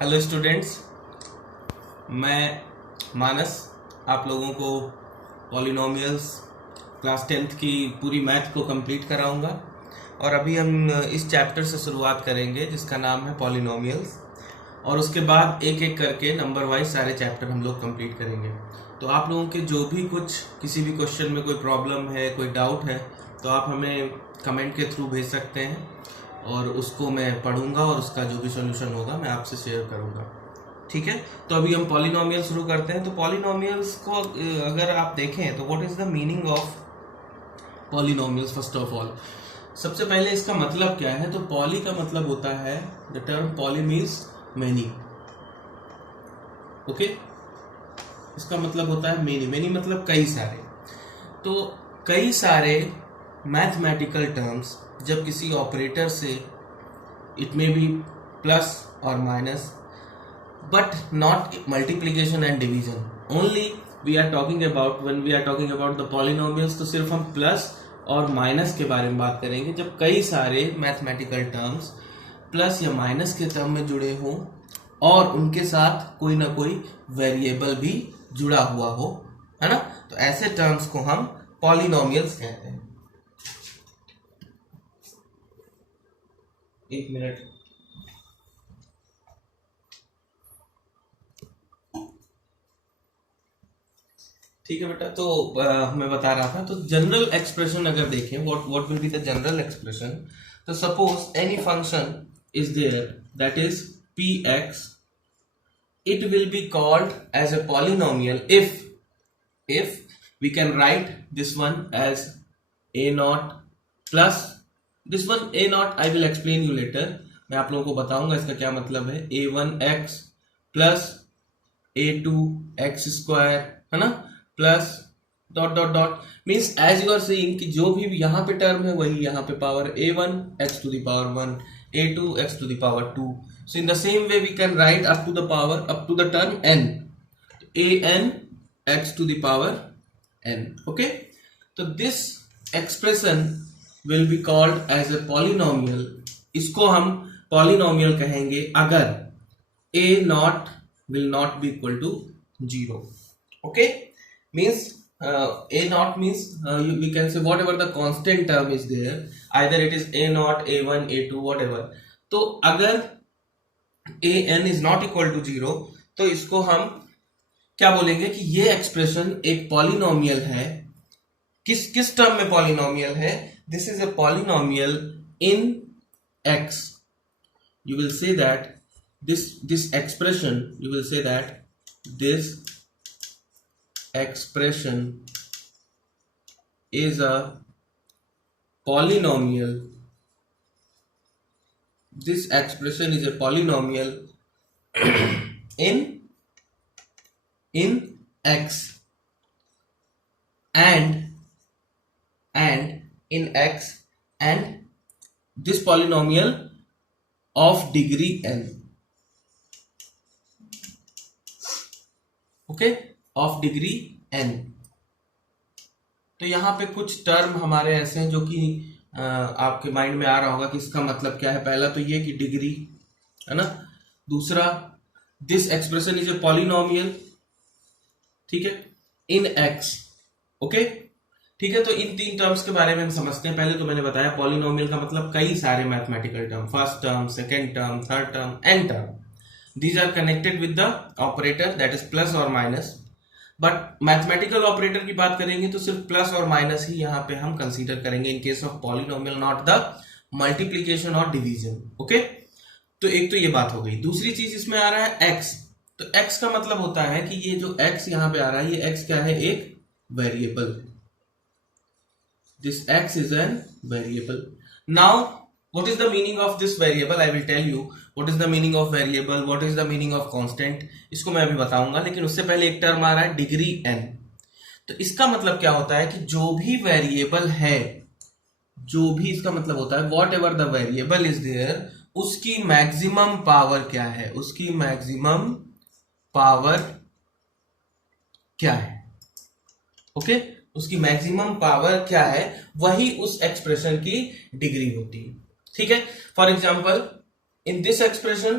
Hello students, मैं मानस आप लोगों को पॉलिनोमियल्स क्लास 10th की पूरी मैथ को कंप्लीट कराऊंगा। और अभी हम इस चैप्टर से शुरुआत करेंगे जिसका नाम है पॉलिनोमियल्स, और उसके बाद एक एक करके नंबर वाइज सारे चैप्टर हम लोग कंप्लीट करेंगे। तो आप लोगों के जो भी किसी भी क्वेश्चन में कोई प्रॉब्लम है, कोई डाउट है, तो आप हमें कमेंट के थ्रू भेज सकते हैं और उसको मैं पढ़ूंगा और उसका जो भी सॉल्यूशन होगा मैं आपसे शेयर करूंगा। ठीक है, तो अभी हम पॉलिनोमियल शुरू करते हैं। तो पॉलिनोमियल्स को अगर आप देखें तो what is the meaning of polynomials. First of all, सबसे पहले इसका मतलब क्या है। तो पॉली का मतलब होता है, the term poly means many. Okay, इसका मतलब होता है मेनी। मेनी मतलब कई सारे। तो कई सारे मैथमेटिकल टर्म्स जब किसी ऑपरेटर से, इट मे बी प्लस और minus, but not multiplication and division. Only we are talking about, when we are talking about the polynomials, तो सिर्फ हम प्लस और माइनस के बारे में बात करेंगे जब कई सारे मैथमेटिकल टर्म्स प्लस या माइनस के टर्म में जुड़े हों और उनके साथ कोई ना कोई वेरिएबल भी जुड़ा हुआ हो, है ना। तो ऐसे टर्म्स को हम पॉलिनोमियल्स कहते हैं। एक मिनट। ठीक है बेटा, तो मैं बता रहा था। तो जनरल एक्सप्रेशन अगर देखें, what will be the general expression. तो suppose any function is there that is P x, it will be called as a polynomial if we can write this one as a naught plus this one a naught, I will explain you later। मैं आप लोगों को बताऊंगा इसका क्या मतलब है। a1x plus a2x square, है ना, plus dot dot dot, means as you are saying कि जो भी यहाँ पे टर्म है वही यहाँ पे power a1 x to the power 1, a2 x to the power 2। so in the same way we can write up to the term n, an x to the power n। okay, तो this expression will be called as a polynomial। इसको हम polynomial कहेंगे अगर a naught will not be equal to 0। okay, means a naught means we can say whatever the constant term is there, either it is a naught, a1, a2, whatever। तो अगर a n is not equal to 0 तो इसको हम क्या बोलेंगे कि ये expression एक पॉलिनोमियल है। किस टर्म में पॉलिनोमियल है? This is a polynomial in x। You will say that this expression, you will say that this expression is a polynomial, this expression is a polynomial in x and in x, and this polynomial of degree n। Okay, of degree n। तो यहाँ पे कुछ term हमारे ऐसे हैं जो कि आपके माइंड में आ रहा होगा कि इसका मतलब क्या है। पहला तो ये कि डिग्री, है ना। दूसरा, this expression is a polynomial, ठीक है, इन x। ओके, ठीक है। तो इन तीन टर्म्स के बारे में हम समझते हैं। पहले तो मैंने बताया पॉलिनोमियल का मतलब कई सारे mathematical term, first term, second term, third term, n term. These are connected with the operator that is plus or minus। But mathematical operator की बात करेंगे तो सिर्फ प्लस और माइनस ही यहाँ पे हम कंसीडर करेंगे in case of polynomial, not the multiplication और डिवीजन। ओके, तो एक तो ये बात हो गई। दूसरी चीज इसमें आ रहा है x। तो x का मतलब होता है कि ये जो x यहाँ पे आ रहा है, ये x क्या है? एक variable. This x is an variable. Now what is the meaning of this variable? I will tell you what is the meaning of variable, what is the meaning of constant। इसको मैं अभी बताऊंगा, लेकिन उससे पहले एक टर्म आ रहा है डिग्री n। तो इसका मतलब क्या होता है कि जो भी वेरिएबल है, जो भी इसका मतलब होता है whatever the variable is there, उसकी मैक्सिमम पावर क्या है, उसकी मैक्सिमम पावर क्या है। ओके, उसकी मैक्सिमम पावर क्या है, वही उस एक्सप्रेशन की डिग्री होती है। ठीक है, for example in this expression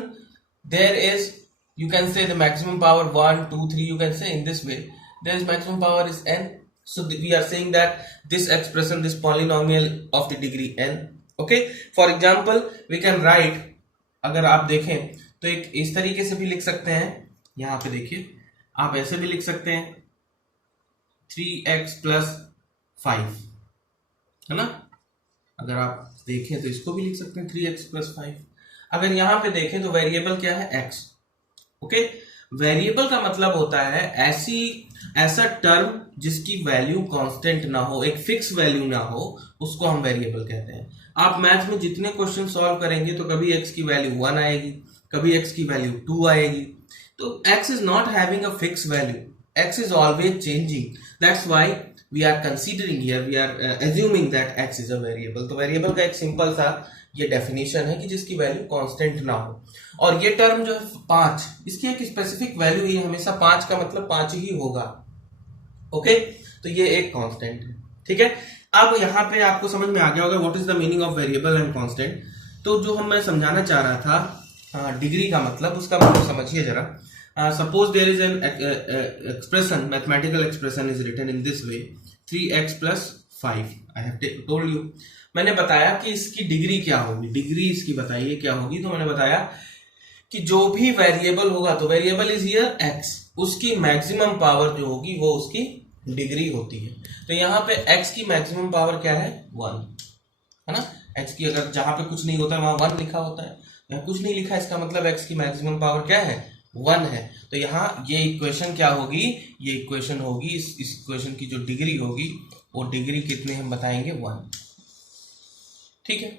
there is, you can say the maximum power 1 2 3, you can say in this way, there is maximum power is n. So we are saying that this expression, this polynomial of the degree n. Okay, for example we can write, अगर आप देखें तो एक इस तरीके से भी लिख सकते हैं, यहाँ पे देखिए आप ऐसे भी लिख सकते हैं 3x + 5, है ना। अगर आप देखें तो इसको भी लिख सकते हैं 3x + 5। अगर यहां पे देखें तो वेरिएबल क्या है, x। ओके, वेरिएबल का मतलब होता है ऐसा टर्म जिसकी वैल्यू कांस्टेंट ना हो, एक फिक्स वैल्यू ना हो, उसको हम वेरिएबल कहते हैं। आप मैथ में जितने क्वेश्चन सॉल्व करेंगे तो कभी x की वैल्यू 1 आएगी, कभी x की वैल्यू 2 आएगी। तो x is not having a fix value, x is always changing, that's why we are considering here, we are assuming that x is a variable। तो वेरिएबल का एक सिंपल सा ये डेफिनेशन है कि जिसकी वैल्यू कांस्टेंट ना हो। और ये टर्म जो है 5, इसकी एक स्पेसिफिक वैल्यू है, हमेशा 5 का मतलब 5 ही होगा। ओके, तो ये एक कांस्टेंट है, ठीक है। अब यहाँ पे आपको समझ में आ गया होगा what is the meaning of variable and constant. तो जो मैं समझाना चाह रहा था डिग्री का मतलब, उसका मतलब समझिए जरा। Suppose there is an expression, mathematical expression is written in this way, 3x + 5। I have told you, मैंने बताया कि इसकी डिग्री क्या होगी, डिग्री इसकी बताइए क्या होगी। तो मैंने बताया कि जो भी वेरिएबल होगा, तो वेरिएबल इज हियर x, उसकी मैक्सिमम पावर जो होगी वो उसकी डिग्री होती है। तो यहाँ पे x की मैक्सिमम पावर क्या है, 1, है ना। x की अगर जहां पे कुछ नहीं होता है वहां 1 लिखा होता है, यहाँ कुछ नहीं लिखा, इसका मतलब x की मैक्सिमम पावर क्या है, 1 है। तो यहाँ ये इक्वेशन क्या होगी, ये इक्वेशन होगी, इस इक्वेशन की जो डिग्री होगी वो डिग्री कितने हम बताएंगे, 1। ठीक है,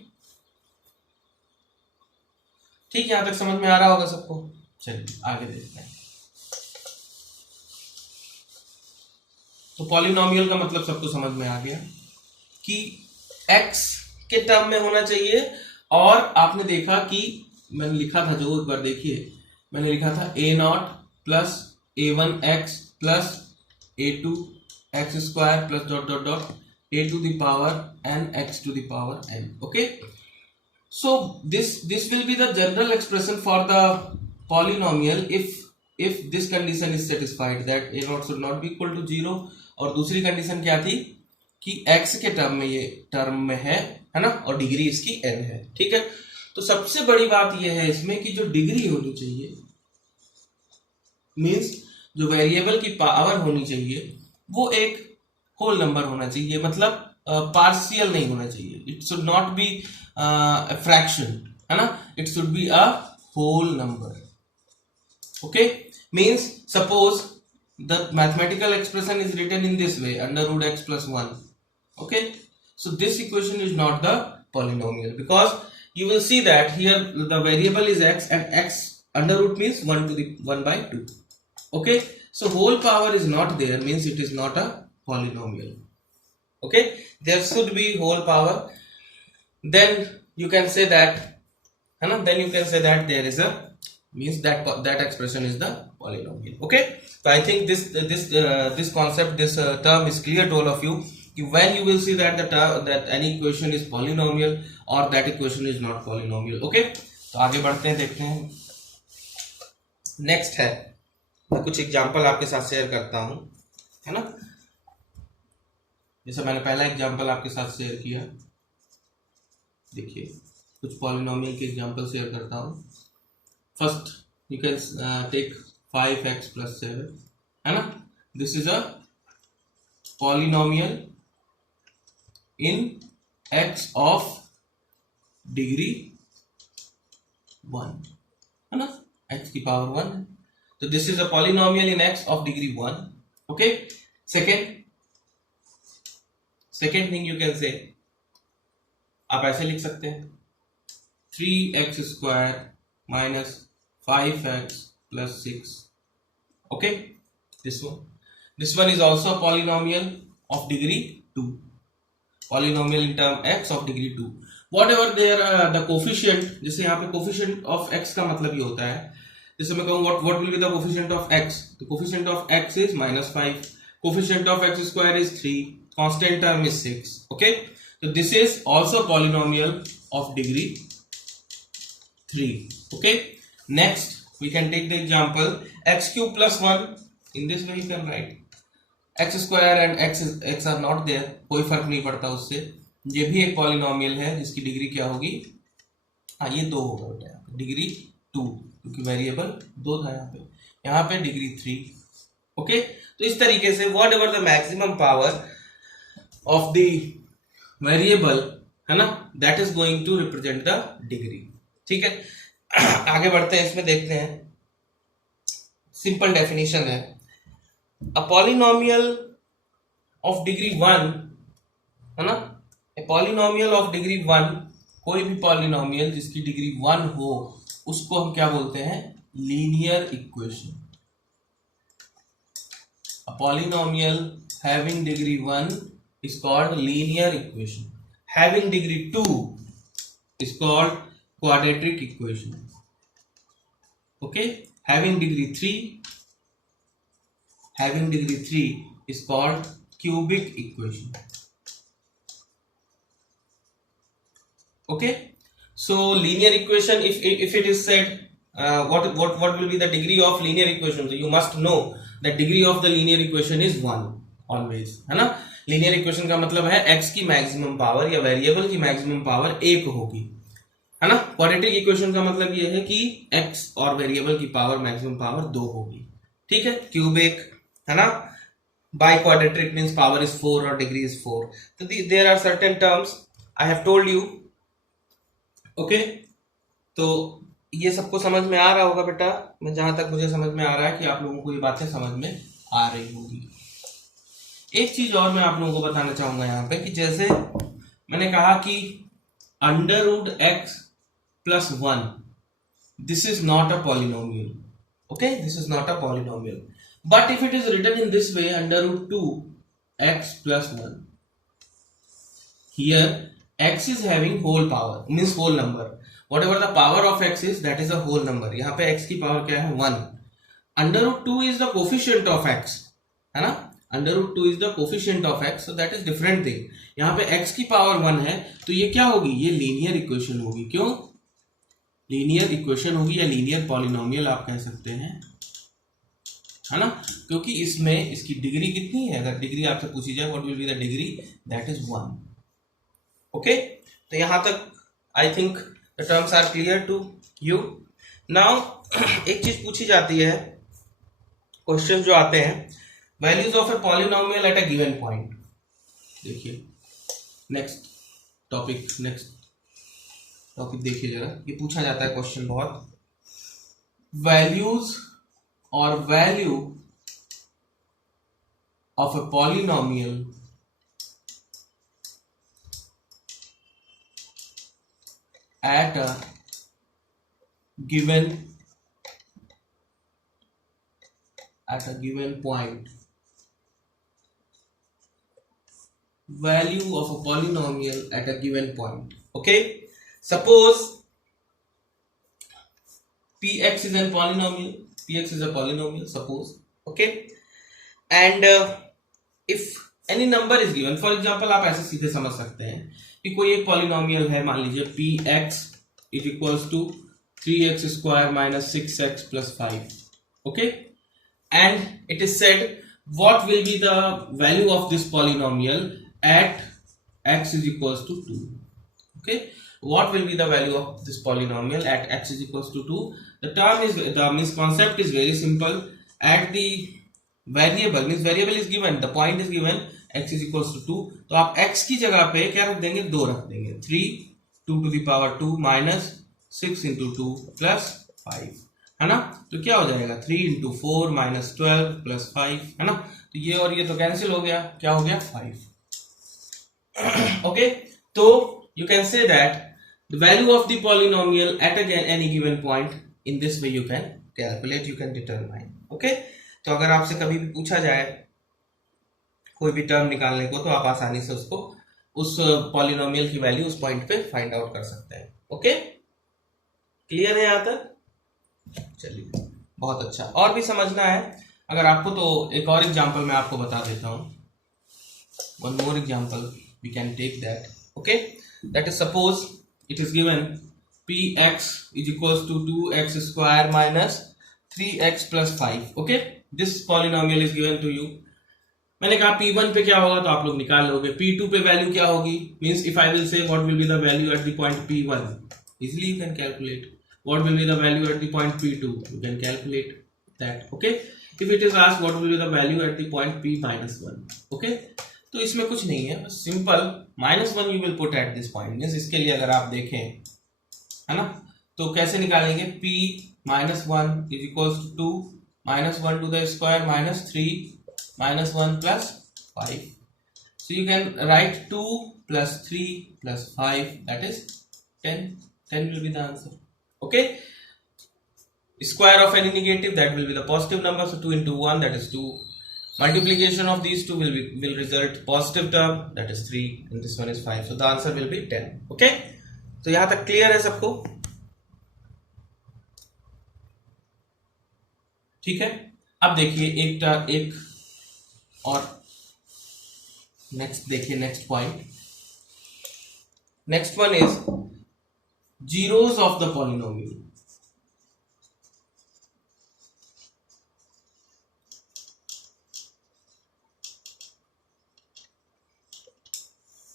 ठीक है, यहां तक समझ में आ रहा होगा सबको। चलिए आगे देखते हैं। तो पॉलिनोमियल का मतलब सबको समझ में आ गया कि x के टर्म में होना चाहिए। और आपने देखा कि मैंने लिखा था, जो एक बार देखिए, मैंने लिखा था a0 + a1x + a2x² + ... a to the power n x to the power n। Okay, so this will be the general expression for the polynomial if this condition is satisfied, that a0 should not be equal to 0। और दूसरी condition क्या थी कि x के term में, ये term में है ना, और डिग्री इसकी n है। ठीक है, तो सबसे बड़ी बात यह है इसमें कि जो डिग्री होनी चाहिए, मींस जो वेरिएबल की पावर होनी चाहिए वो एक होल नंबर होना चाहिए, मतलब पार्शियल नहीं होना चाहिए। It should not be fraction, है ना, it should be a whole number. Okay, means suppose the mathematical expression is written in this way, √x + 1। Okay, so this equation is not the polynomial, because you will see that here the variable is x and x under root means 1/2। okay, so whole power is not there, means it is not a polynomial। okay, there should be whole power, then you can say that, then you can say that there is a, means that expression is the polynomial। okay, so I think this concept, this term is clear to all of you, when you will see that that any equation is polynomial or that equation is not polynomial। okay, तो आगे बढ़ते हैं, देखते हैं। Next है, मैं कुछ example आपके साथ शेयर करता हूं, है ना। जैसे मैंने पहला एग्जांपल आपके साथ शेयर किया, देखिए कुछ पॉलिनोमियल के एग्जांपल शेयर करता हूं। First you can take 5x + 7, है ना। This is a polynomial in x of degree 1, है ना, x की पावर 1 है। तो this is a polynomial in x of degree 1। Okay, second thing you can say, आप ऐसे लिख सकते हैं 3x² - 5x + 6। Okay, this one is also a polynomial of degree 2, polynomial in term x of degree 2। whatever there the coefficient, जैसे यहाँ पे coefficient of x का मतलब ये होता है, जैसे मैं कहूँ what will be the coefficient of x, the coefficient of x is -5, coefficient of x² is 3, constant term is 6। okay, so this is also polynomial of degree 3। okay, Next we can take the example x cube plus 1. In this way you can write x square and x are not there, कोई फर्क नहीं पड़ता उससे। ये भी एक polynomial है जिसकी डिग्री क्या होगी, हाँ ये 2 होगा बेटा, यहाँ पे डिग्री 2, क्योंकि वेरिएबल 2 था यहाँ पे डिग्री 3। ओके, तो इस तरीके से whatever the maximum power of the variable है ना, that is going to represent the degree. ठीक है, आगे बढ़ते हैं, इसमें देखते हैं। सिंपल डेफिनेशन है, अ पॉलिनोमियल ऑफ डिग्री 1 है ना, ए पॉलिनोमियल ऑफ डिग्री 1, कोई भी पॉलिनोमियल जिसकी डिग्री 1 हो उसको हम क्या बोलते हैं, linear equation. A polynomial having degree 1 is called linear equation. Having degree 2 is called quadratic equation. Okay, having degree 3 is called cubic equation. Okay, so linear equation, if it is said what will be the degree of linear equation, so you must know that degree of the linear equation is 1 always, है ना। Linear equation का मतलब है x की maximum power या variable की maximum power 1 होगी, है ना। क्वाड्रेटिक इक्वेशन का मतलब ये है कि x और वेरिएबल की पावर मैक्सिमम पावर 2 होगी। ठीक है, क्यूबिक है ना, biquadratic means power is 4 और डिग्री इज 4। तो there are certain terms I have told you. Okay, तो ये सबको समझ में आ रहा होगा बेटा, मैं जहां तक मुझे समझ में आ रहा है कि आप लोगों को ये बातें समझ में आ रही होगी। एक चीज और मैं आप लोगों को बताना चाहूंगा यहाँ पे कि जैसे मैंने कहा कि under root x plus 1, this is not a polynomial. Okay, this is not a polynomial, but if it is written in this way under root 2 x plus 1, here x is having whole power means whole number, whatever the power of x is that is a whole number। यहाँ पे x की power क्या है, 1। Under root 2 is the coefficient of x, है ना, under root 2 is the coefficient of x, so that is different thing। यहाँ पे x की पावर 1 है तो ये क्या होगी, ये लीनियर इक्वेशन होगी। क्यों लीनियर इक्वेशन होगी या लीनियर पॉलिनोमियल आप कह सकते हैं, है ना, क्योंकि इसमें इसकी डिग्री कितनी है। अगर डिग्री आपसे पूछी जाए what will be the degree, that is 1। Okay, तो यहां तक I think the terms are clear to you. Now एक चीज पूछी जाती है, क्वेश्चन जो आते हैं, values of a polynomial at a given point. देखिए नेक्स्ट टॉपिक देखिए जरा, ये पूछा जाता है क्वेश्चन बहुत, वैल्यूज और value of a polynomial at a given point, value of a polynomial at a given point। okay, suppose px is a polynomial, suppose, okay, and if any number is given, for example आप ऐसे सीधे समझ सकते हैं कि कोई एक polynomial है, मान लीजिए px is equals to 3x square minus 6x plus 5। Okay, and it is said what will be the value of this polynomial at x is equals to 2। Okay, what will be the value of this polynomial at x is equals to 2? The means concept is very simple। at the variable means variable is given, the point is given, x is equals to 2, तो आप x की जगह पे क्या रख देंगे, 2 रख देंगे। 3 2 to the power 2 minus 6 into 2 plus 5, है ना, तो क्या हो जाएगा 3 into 4 माइनस 12 प्लस 5, है ना, तो ये और ये तो कैंसिल हो गया, क्या हो गया 5। ओके, तो you can say that the value of the polynomial at any given point, in this way you can calculate, you can determine। okay, तो अगर आपसे कभी भी पूछा जाए कोई भी टर्म निकालने को, तो आप आसानी से उसको उस पॉलिनोमियल की वैल्यू उस पॉइंट पे फाइंड आउट कर सकते हैं। ओके, क्लियर है यहाँ तक? चलिए बहुत अच्छा। और भी समझना है अगर आपको तो एक और एग्जांपल मैं आपको बता देता हूँ, one more example we can take that. Okay, that is suppose it is given px is equals to 2x square minus 3x plus 5. Okay, this polynomial is given to you. मैंने कहा P1 पे क्या होगा तो आप लोग निकाल लोगे, P2 पे वैल्यू क्या होगी, means if I will say what will be the value at the point P1, easily you can calculate. What will be the value at the point P2? You can calculate that. Okay. If it is asked what will be the value at the point P minus 1. Okay. तो इसमें कुछ नहीं है, बस simple -1 you will put at this point. Means इसके लिए अगर आप देखें, है ना, तो कैसे निकालेंगे, P minus 1 is equals to 2 minus 1 to the square minus 3 minus 1 plus 5. So you can write 2 plus 3 plus 5, that is 10. 10 will be the answer. Okay, square of any negative, that will be the positive number, so 2 into 1, that is 2. Multiplication of these two will result positive term, that is 3, and this one is 5, so the answer will be 10. Okay, तो यहां तक clear है सबको, ठीक है. अब देखिए एक और नेक्स्ट देखिए, next point, next one is zeros of the polynomial.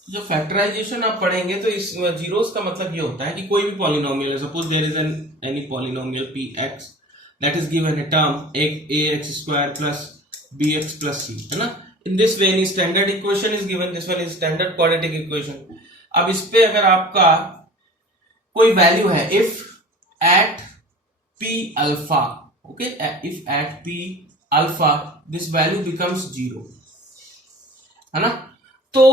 जो फैक्टराइजेशन आप पढ़ेंगे तो इस जीरोस का मतलब ये होता है कि कोई भी पॉलिनोमियल है, suppose there is any polynomial px that is given a term ax square plus bx plus c, है ना. In this way any standard equation is given, this one is standard quadratic equation. अब इस पे अगर आपका कोई value है, if at p alpha, okay, if at p alpha this value becomes 0, है ना, तो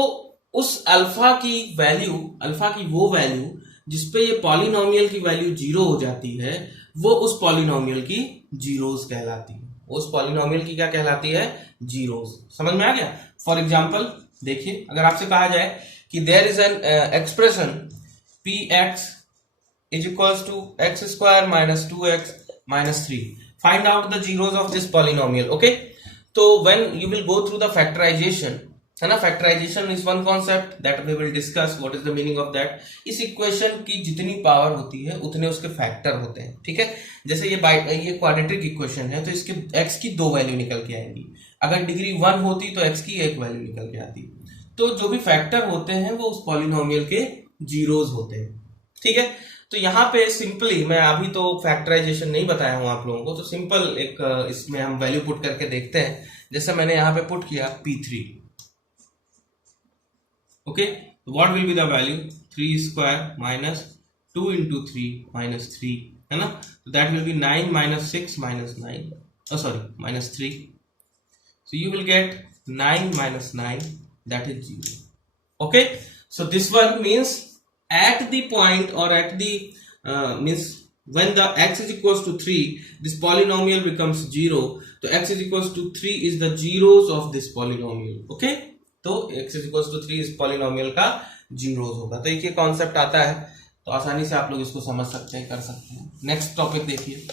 उस अल्फा की वैल्यू, अल्फा की वो वैल्यू जिसपे ये पॉलिनोमियल की वैल्यू 0 हो जाती है, वो उस पॉलिनोमियल की जीरोस कहलाती है. उस पॉलिनोमियल की क्या कहलाती है, जीरोस. समझ में आ गया. फॉर एग्जाम्पल देखिए, अगर आपसे कहा जाए कि there is an expression px is equals to x square minus 2x minus 3. Find out the zeros of this polynomial. Okay, so when you will go through the factorization, है ना, factorization is one concept that we will discuss what is the meaning of that. इस equation की जितनी power होती है उतने उसके factor होते हैं, ठीक है. जैसे ये क्वाड्रेटिक इक्वेशन है तो इसके x की 2 वैल्यू निकल के आएंगी, अगर डिग्री 1 होती तो x की 1 वैल्यू निकल के आती. तो जो भी फैक्टर होते हैं वो उस पॉलिनोमियल के जीरोस होते हैं, ठीक है. तो यहाँ पे सिंपली, मैं अभी तो फैक्टराइजेशन नहीं बताया हूं आप लोगों को, तो सिंपल एक इसमें हम वैल्यू पुट करके देखते हैं. जैसे मैंने यहाँ पे पुट किया P3, okay, what will be the value, 3 square minus 2 into 3 minus 3, है ना, तो that will be 9 minus 6 minus 9, sorry minus 3, so you will get 9 minus 9, that is 0. Okay, so this one means at the point or at the means when the x is equals to 3, this polynomial becomes 0. So x is equals to 3 is the zeros of this polynomial. Okay, तो x is equals to 3 इस polynomial का zeros होगा. तो एक ये concept आता है, तो आसानी से आप लोग इसको समझ सकते हैं, कर सकते हैं. नेक्स्ट टॉपिक देखिए,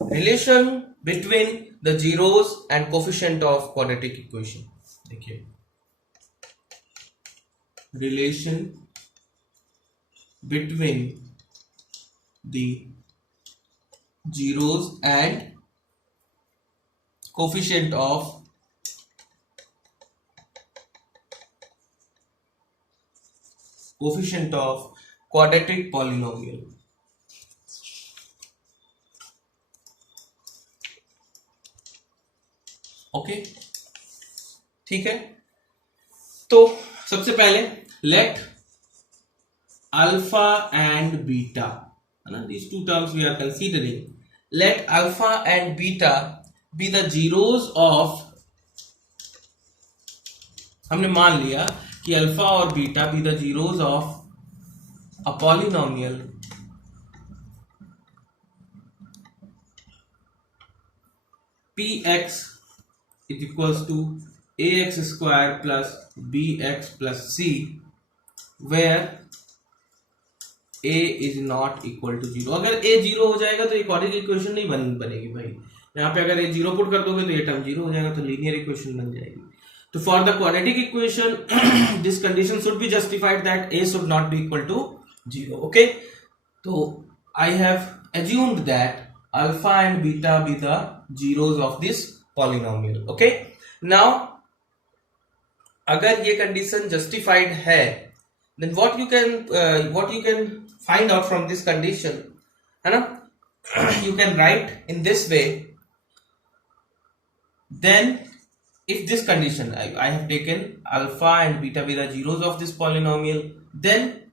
relation between the zeros and coefficient of quadratic equation. देखिए, relation between the zeros and coefficient of quadratic polynomial. Okay, ठीक है. तो सबसे पहले लेट अल्फा एंड बीटा, है ना, these two terms we are considering. Let alpha and beta be the zeros of, हमने मान लिया कि अल्फा और beta be the zeros of a polynomial px is equals to ax square plus bx plus c where a is not equal to 0. अगर a 0 हो जाएगा तो ये क्वाड्रेटिक इक्वेशन नहीं बनेगी भाई. यहाँ पे अगर a 0 पुट कर दोगे तो ये टर्म 0 हो जाएगा, तो लीनियर इक्वेशन बन जाएगी. तो for the quadratic equation this condition should be justified that a should not be equal to 0. Okay, तो I have assumed that alpha and beta be the zeros of this polynomial. Okay, now अगर ये condition justified है, then what you can find out from this condition, है ना, you can write in this way. Then if this condition I have taken alpha and beta be the zeros of this polynomial, then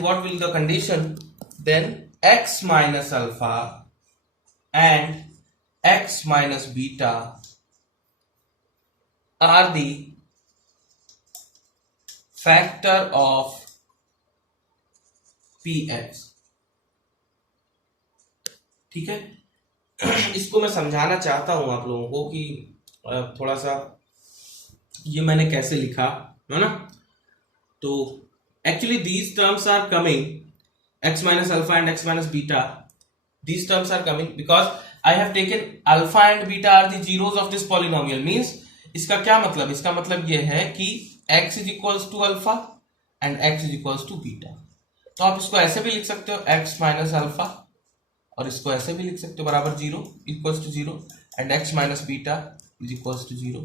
what will the condition, then x minus alpha and x minus beta are the factor of px. ठीक है, इसको मैं समझाना चाहता हूं आप लोगों को कि थोड़ा सा ये मैंने कैसे लिखा है ना. तो actually these terms are coming, x minus alpha and x minus beta, these terms are coming because I have taken alpha and beta are the zeros of this polynomial. Means इसका क्या मतलब, इसका मतलब ये है कि x is equals to alpha and x is equals to beta. तो आप इसको ऐसे भी लिख सकते हो x minus alpha, और इसको ऐसे भी लिख सकते हो बराबर 0 equals to 0 and x minus beta is equals to 0.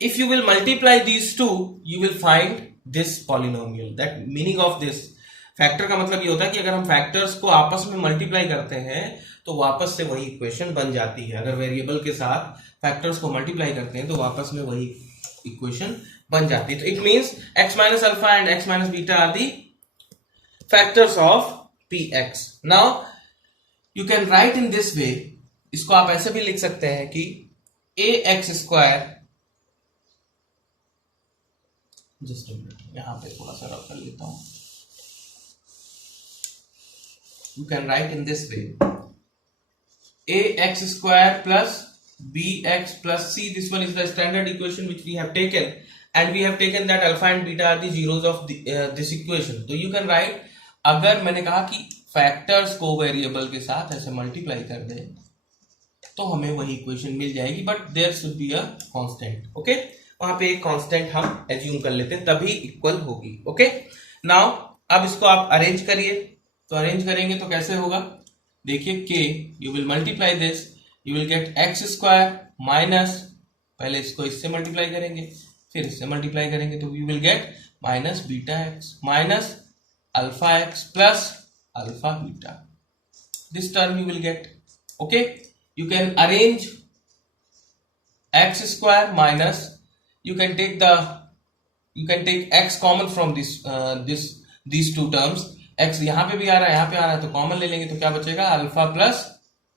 If you will multiply these two, you will find this polynomial. That meaning of this factor का मतलब ये होता है कि अगर हम फैक्टर्स को आपस में मल्टीप्लाई करते हैं तो वापस से वही इक्वेशन बन जाती है. अगर वेरिएबल के साथ फैक्टर्स को मल्टीप्लाई करते हैं तो वापस में वही इक्वेशन बन जाती है. तो it means x minus alpha and x minus beta are the factors of px. Now you can write in this way, इसको आप ऐसे भी लिख सकते हैं कि ax स्क्वायर, जस्ट यहां पे थोड़ा सा रफ कर लेता हूं. You can write in this way, ax square plus bx plus c. This one is the standard equation which we have taken, and we have taken that alpha and beta are the zeros of this equation. So you can write, अगर मैंने कहा कि factors को variable के साथ ऐसे multiply कर दें तो हमें वही इक्वेशन मिल जाएगी, but there should be a constant. Okay, वहां पे एक कांस्टेंट हम एज्यूम कर लेते हैं तभी इक्वल होगी. ओके, नाउ अब इसको आप अरेंज करिए. तो अरेंज करेंगे तो कैसे होगा, देखिए k, you will multiply this, you will get x square minus, पहले इसको इससे मल्टीप्लाई करेंगे फिर इससे मल्टीप्लाई करेंगे तो you will get minus beta x minus alpha x plus alpha beta. This term you will get. Okay, you can arrange x square minus, you can take x common from these two terms. x यहां पे भी आ रहा है, यहां पे आ रहा है, तो कॉमन ले लेंगे तो क्या बचेगा, अल्फा प्लस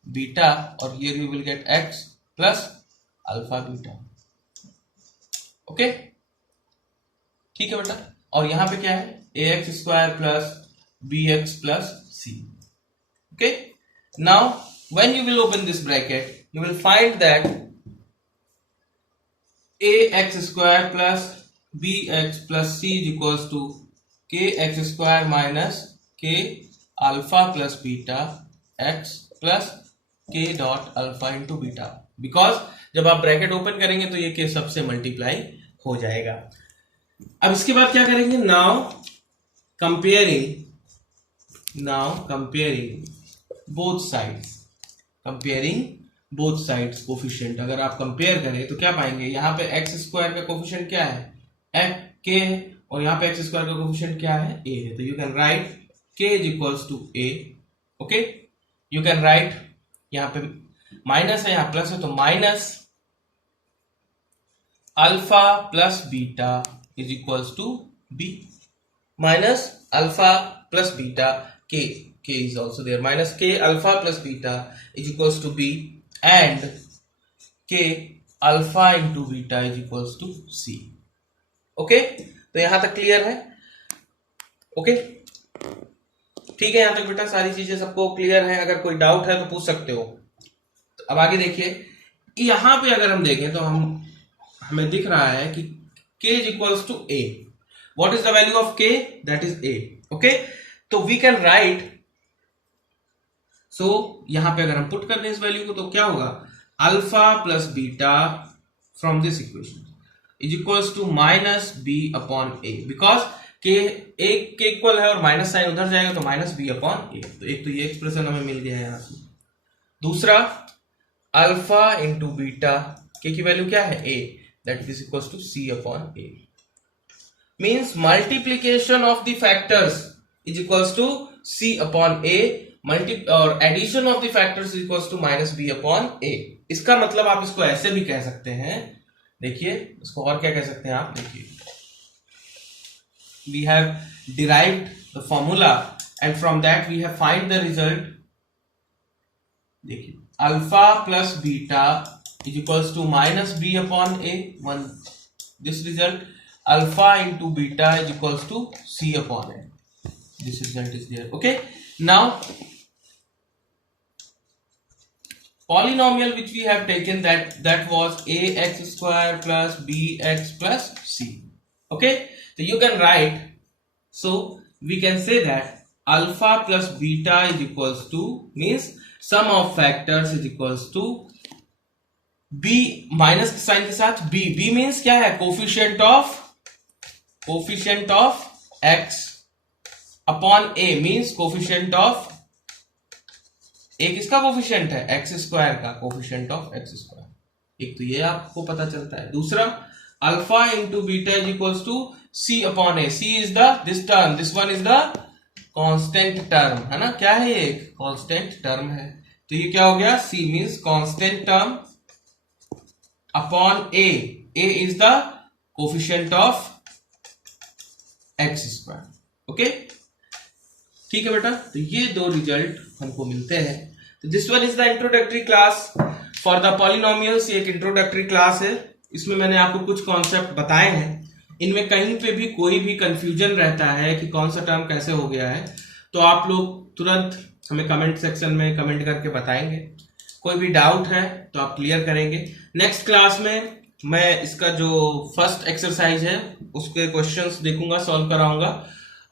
बीटा, और ये we will get x plus alpha beta. Okay, ठीक है बेटा. और यहां पे क्या है, ax square plus bx plus c. Okay, now when you will open this bracket you will find that ax square plus bx plus c is equals to kx square minus k alpha plus beta x plus k dot alpha into beta. Because जब आप bracket open करेंगे तो ये k सबसे multiply हो जाएगा. अब इसके बाद क्या करेंगे, now comparing both sides coefficient. अगर आप कंपेयर करें तो क्या पाएंगे, यहाँ पे एक्स स्क्वायर का कोफिशिएंट क्या है, k है, और यहाँ पे एक्स स्क्वायर का कोफिशिएंट क्या है, a है. तो you can write k is equals to a. Okay, you can write, यहाँ पे माइनस है यहाँ प्लस है, तो minus alpha plus beta is equals to b. Minus alpha plus beta, k is also there, minus k alpha plus beta is equals to b and k alpha into beta is equals to c. Okay, तो यहां तक clear है. Okay, ठीक है, यहां तक बेटा सारी चीजें सबको क्लियर है. अगर कोई डाउट है तो पूछ सकते हो. अब आगे देखिए, यहां पे अगर हम देखें तो हमें दिख रहा है कि k is equals to a. What is the value of k? That is a. Okay, तो वी कैन राइट, सो यहां पे अगर हम पुट कर दें इस वैल्यू को तो क्या होगा, alpha plus beta from this equation is equals to minus b upon a, because के एक के इक्वल है और माइनस साइन उधर जाएगा तो माइनस बी अपॉन ए। तो एक तो ये एक्सप्रेशन हमें मिल गया है यहाँ से। दूसरा अल्फा इंटू बीटा, के की वैल्यू क्या है a, that is equal to c upon a, means multiplication of the factors is equal to c upon a, और addition of the factors is equal to minus b upon a। इसका मतलब आप इसको ऐसे भी कह सकते हैं, देखिए इसको और क्या कह सकते हैं आप, देखिए we have derived the formula and from that we have find the result। देखिए alpha plus beta is equals to minus b upon a, one this result, alpha into beta is equals to c upon a, this result is there। okay, now polynomial which we have taken that was ax square plus bx plus c। okay, so you can write, so we can say that alpha plus beta is equals to, means sum of factors is equals to b minus sign के साथ b, b means क्या है, coefficient of x upon a, means coefficient of a, किसका coefficient है, x square का coefficient of x square. एक तो ये आपको पता चलता है। दूसरा alpha into beta is equals to c upon a, c is the this term, this one is the constant term, है ना, क्या है ये, कांस्टेंट टर्म है। तो ये क्या हो गया, c means constant term upon a, a is the coefficient of x square. Okay, ठीक है बेटा, तो ये दो रिजल्ट हमको मिलते हैं। तो this one is the introductory class for the polynomials. ये एक इंट्रोडक्टरी क्लास है, इसमें मैंने आपको कुछ कॉन्सेप्ट बताए हैं। इनमें कहीं पे भी कोई भी कंफ्यूजन रहता है कि कौन सा टर्म कैसे हो गया है, तो आप लोग तुरंत हमें कमेंट सेक्शन में कमेंट करके बताएंगे। कोई भी डाउट है तो आप क्लियर करेंगे। नेक्स्ट क्लास में मैं इसका जो फर्स्ट एक्सरसाइज है उसके क्वेश्चंस देखूंगा, सॉल्व कराऊंगा,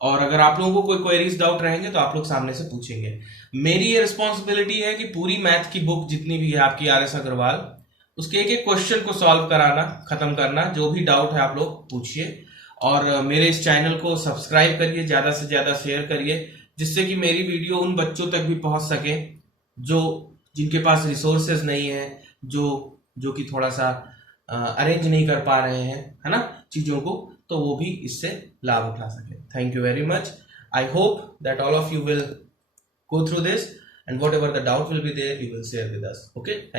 और अगर आप लोगों को कोई क्वेरीज डाउट रहेंगे तो आप लोग सामने से पूछेंगे। मेरी ये रिस्पॉन्सिबिलिटी है कि पूरी मैथ की बुक जितनी भी है आपकी आर एस अग्रवाल, उसके एक एक क्वेश्चन को सॉल्व कराना, खत्म करना। जो भी डाउट है आप लोग पूछिए, और मेरे इस चैनल को सब्सक्राइब करिए, ज्यादा से ज्यादा शेयर करिए, जिससे कि मेरी वीडियो उन बच्चों तक भी पहुंच सके जो जिनके पास रिसोर्सेज नहीं है, जो कि थोड़ा सा अरेंज नहीं कर पा रहे हैं, है ना, चीजों को, तो वो भी इससे लाभ उठा सके। Thank you very much. I hope that all of you will go through this, and whatever the doubt will be there you will share with us। okay, thank you।